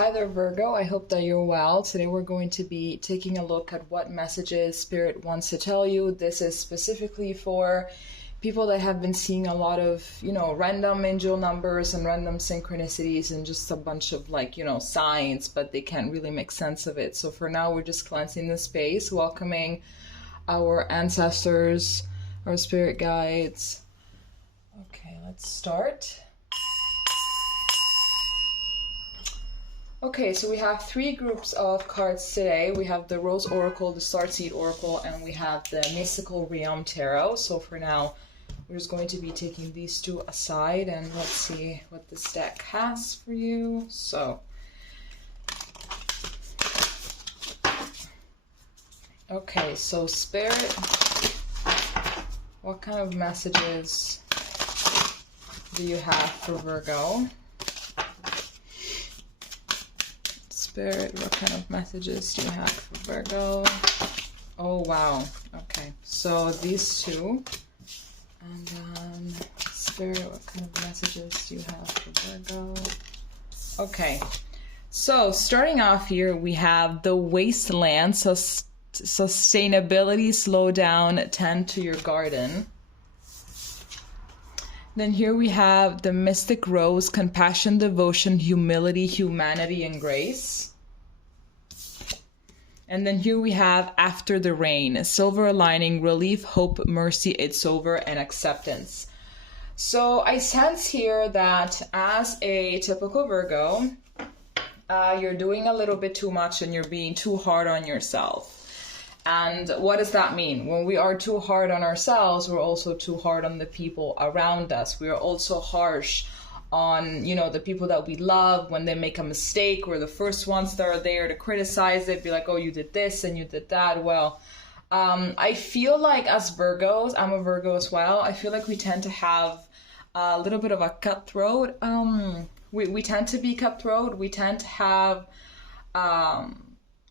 Hi there, Virgo. I hope that you're well. Today we're going to be taking a look at what messages Spirit wants to tell you. This is specifically for people that have been seeing a lot of, random angel numbers and random synchronicities and just a bunch of signs, but they can't really make sense of it. So for now, we're just cleansing the space, welcoming our ancestors, our spirit guides. Okay, let's start. Okay, so we have three groups of cards today. We have the Rose Oracle, the Starseed Oracle, and we have the Mystical Realm Tarot. So for now, we're just going to be taking these two aside and let's see what this deck has for you. So, okay, so Spirit, what kind of messages do you have for Virgo? Spirit, what kind of messages do you have for Virgo? Oh, wow. Okay, so these two. And then, Spirit, what kind of messages do you have for Virgo? Okay, so starting off here, we have the Wasteland, so sustainability, slow down, tend to your garden. Then here we have the Mystic Rose, compassion, devotion, humility, humanity, and grace. And then here we have After the Rain, silver lining, relief, hope, mercy, it's over, and acceptance. So I sense here that as a typical Virgo, you're doing a little bit too much and you're being too hard on yourself. And what does that mean? When we are too hard on ourselves, we're also too hard on the people around us. We are also harsh on, the people that we love. When they make a mistake, we're the first ones that are there to criticize it, be like, oh, you did this and you did that. Well, I feel like as Virgos, I'm a Virgo as well, I feel like we tend to have a little bit of a cutthroat. We tend to be cutthroat. We tend to have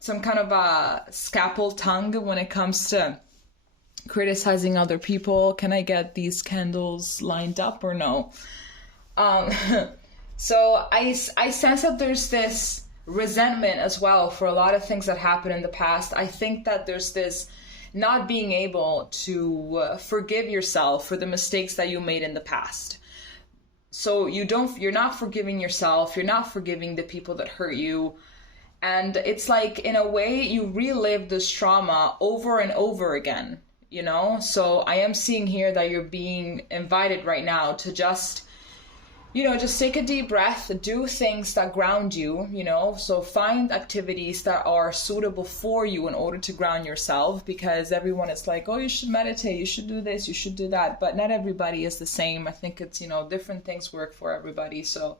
some kind of a scalpel tongue when it comes to criticizing other people. Can I get these candles lined up or no? So I sense that there's this resentment as well for a lot of things that happened in the past. I think that there's this not being able to forgive yourself for the mistakes that you made in the past. So you're not forgiving yourself. You're not forgiving the people that hurt you. And it's like, in a way, you relive this trauma over and over again, So I am seeing here that you're being invited right now to just take a deep breath, do things that ground you, So find activities that are suitable for you in order to ground yourself, because everyone is like, oh, you should meditate, you should do this, you should do that. But not everybody is the same. I think it's, different things work for everybody. So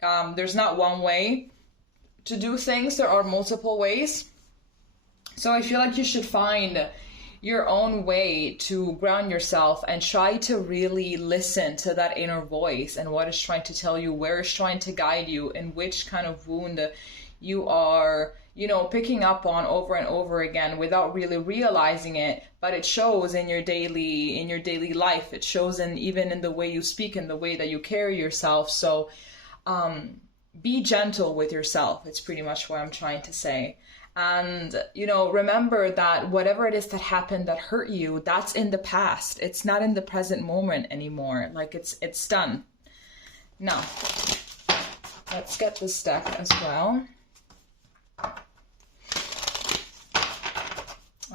there's not one way to do things. There are multiple ways. So I feel like you should find your own way to ground yourself and try to really listen to that inner voice and what it's trying to tell you, where it's trying to guide you, and which kind of wound you are, picking up on over and over again without really realizing it. But it shows in your daily life. It shows even in the way you speak and the way that you carry yourself. So, be gentle with yourself. It's pretty much what I'm trying to say. And, remember that whatever it is that happened that hurt you, that's in the past. It's not in the present moment anymore. Like it's done. Now, let's get this deck as well.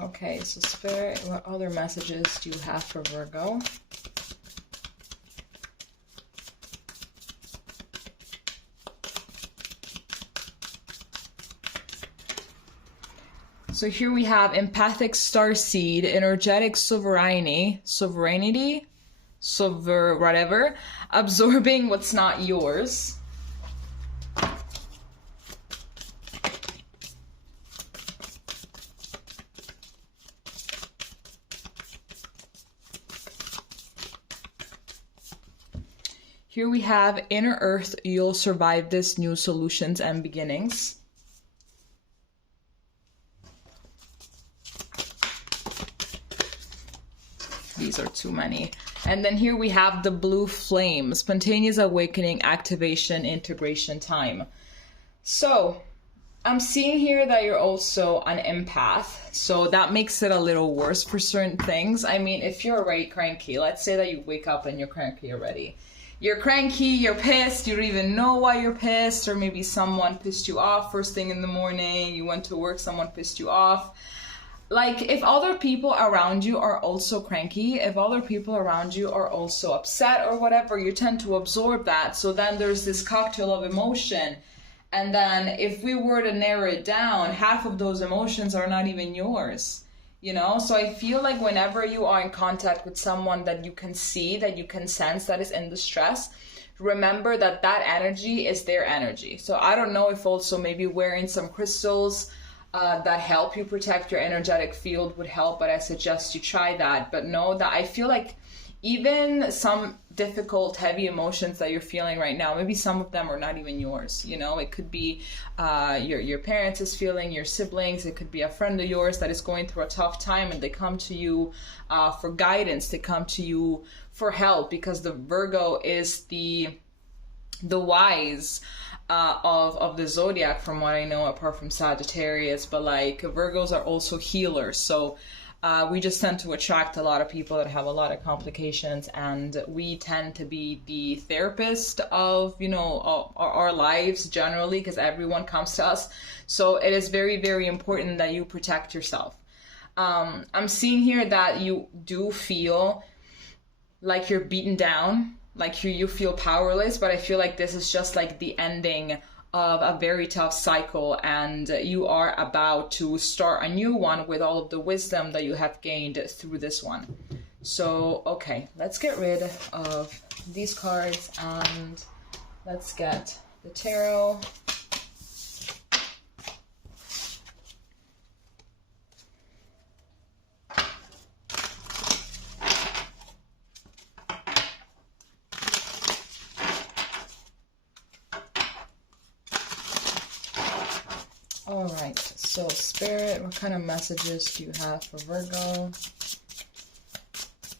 Okay, so Spirit, what other messages do you have for Virgo? So here we have empathic starseed, energetic sovereignty, whatever, absorbing what's not yours. Here we have inner earth, you'll survive this, new solutions and beginnings. These are too many. And then here we have the blue flame, spontaneous awakening, activation, integration time. So I'm seeing here that you're also an empath, so that makes it a little worse for certain things. I mean, if you're already cranky, let's say that you wake up and you're cranky already. You're cranky, you're pissed, you don't even know why you're pissed, or maybe someone pissed you off first thing in the morning, you went to work, someone pissed you off. Like, if other people around you are also cranky, if other people around you are also upset or whatever, you tend to absorb that. So then there's this cocktail of emotion. And then if we were to narrow it down, half of those emotions are not even yours, you know? So I feel like whenever you are in contact with someone that you can see, that you can sense that is in distress, remember that that energy is their energy. So I don't know if also maybe wearing some crystals that help you protect your energetic field would help, but I suggest you try that. But know that I feel like even some difficult, heavy emotions that you're feeling right now, maybe some of them are not even yours. You know, it could be your parents is feeling, your siblings, it could be a friend of yours that is going through a tough time and they come to you for guidance, they come to you for help, because the Virgo is the wise of the zodiac, from what I know, apart from Sagittarius. But like, Virgos are also healers, so we just tend to attract a lot of people that have a lot of complications, and we tend to be the therapist of, you know, our lives generally, because everyone comes to us. So it is very, very important that you protect yourself. I'm seeing here that you do feel like you're beaten down, like you feel powerless, but I feel like this is just like the ending of a very tough cycle, and you are about to start a new one with all of the wisdom that you have gained through this one. So, okay, let's get rid of these cards and let's get the tarot. All right, so Spirit, what kind of messages do you have for Virgo?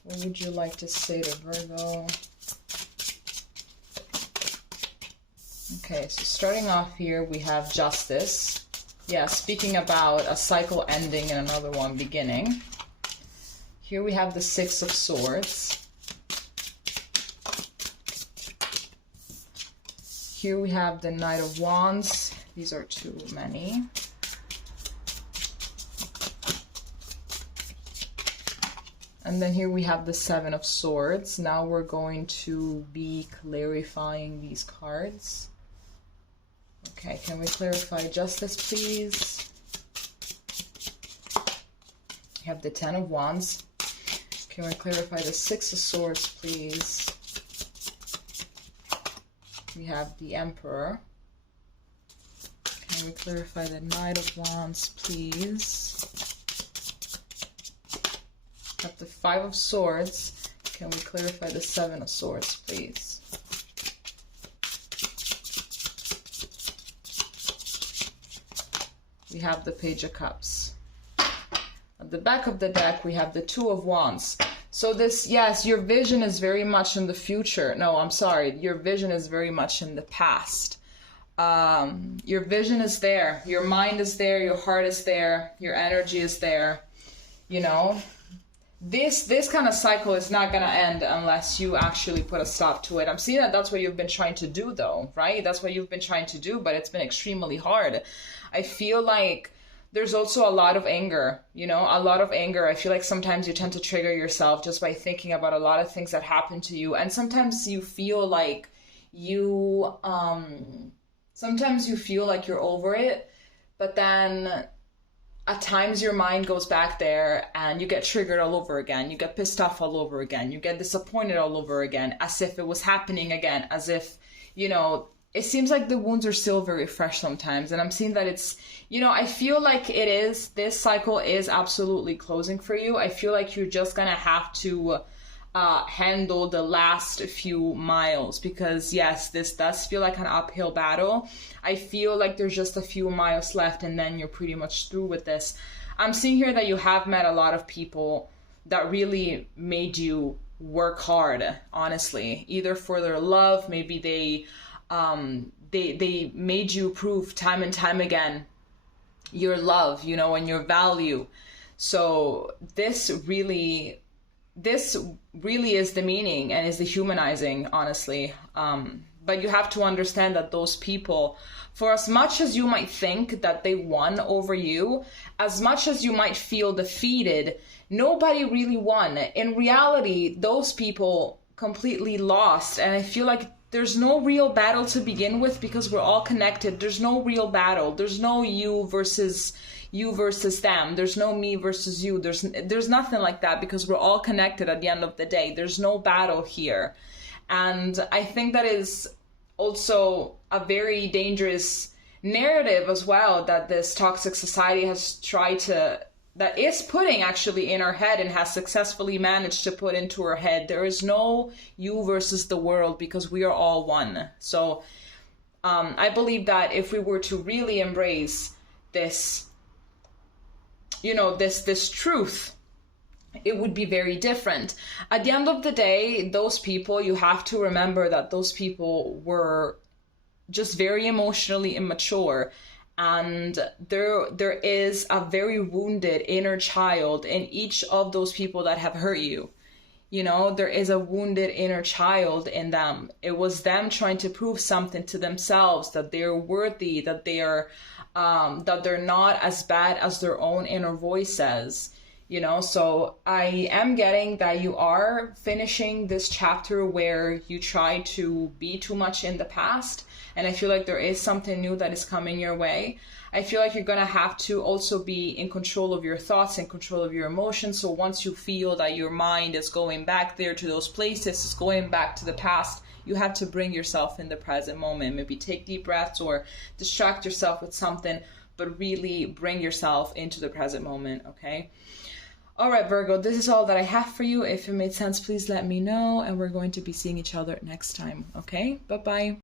What would you like to say to Virgo? Okay, so starting off here, we have Justice. Yeah, speaking about a cycle ending and another one beginning. Here we have the Six of Swords. Here we have the Knight of Wands. These are too many. And then here we have the Seven of Swords. Now we're going to be clarifying these cards. Okay, can we clarify Justice, please? We have the Ten of Wands. Can we clarify the Six of Swords, please? We have the Emperor. Can we clarify the Knight of Wands, please? Have the Five of Swords. Can we clarify the Seven of Swords, please? We have the Page of Cups. At the back of the deck, we have the Two of Wands. So this, yes, your vision is very much in the future. No, I'm sorry. Your vision is very much in the past. Your vision is there. Your mind is there. Your heart is there. Your energy is there. You know, this kind of cycle is not going to end unless you actually put a stop to it. I'm seeing that that's what you've been trying to do, though, right? That's what you've been trying to do, but it's been extremely hard. I feel like there's also a lot of anger, you know, a lot of anger. I feel like sometimes you tend to trigger yourself just by thinking about a lot of things that happen to you. And sometimes you feel like sometimes you feel like you're over it, but then at times your mind goes back there and you get triggered all over again. You get pissed off all over again. You get disappointed all over again, as if it was happening again, as if, you know, it seems like the wounds are still very fresh sometimes. And I'm seeing that it's, you know, I feel like this cycle is absolutely closing for you. I feel like you're just going to have to handle the last few miles, because yes, this does feel like an uphill battle. I feel like there's just a few miles left and then you're pretty much through with this. I'm seeing here that you have met a lot of people that really made you work hard, honestly, either for their love, maybe they They made you prove time and time again your love, you know, and your value. So this really is the meaning and is the humanizing, honestly. But you have to understand that those people, for as much as you might think that they won over you, as much as you might feel defeated, nobody really won. In reality, those people completely lost. And I feel like there's no real battle to begin with, because we're all connected. There's no real battle. There's no you versus them. There's no me versus you. There's nothing like that, because we're all connected at the end of the day. There's no battle here. And I think that is also a very dangerous narrative as well, that this toxic society has that is putting actually in our head, and has successfully managed to put into our head. There is no you versus the world, because we are all one. So I believe that if we were to really embrace this, you know, this truth, it would be very different. At the end of the day, those people, you have to remember that those people were just very emotionally immature. And there is a very wounded inner child in each of those people that have hurt you. You know, there is a wounded inner child in them. It was them trying to prove something to themselves, that they're worthy, that they're not as bad as their own inner voice says. You know, so I am getting that you are finishing this chapter where you try to be too much in the past. And I feel like there is something new that is coming your way. I feel like you're going to have to also be in control of your thoughts, in control of your emotions. So once you feel that your mind is going back there to those places, is going back to the past, you have to bring yourself in the present moment. Maybe take deep breaths or distract yourself with something, but really bring yourself into the present moment, okay? All right, Virgo, this is all that I have for you. If it made sense, please let me know. And we're going to be seeing each other next time, okay? Bye-bye.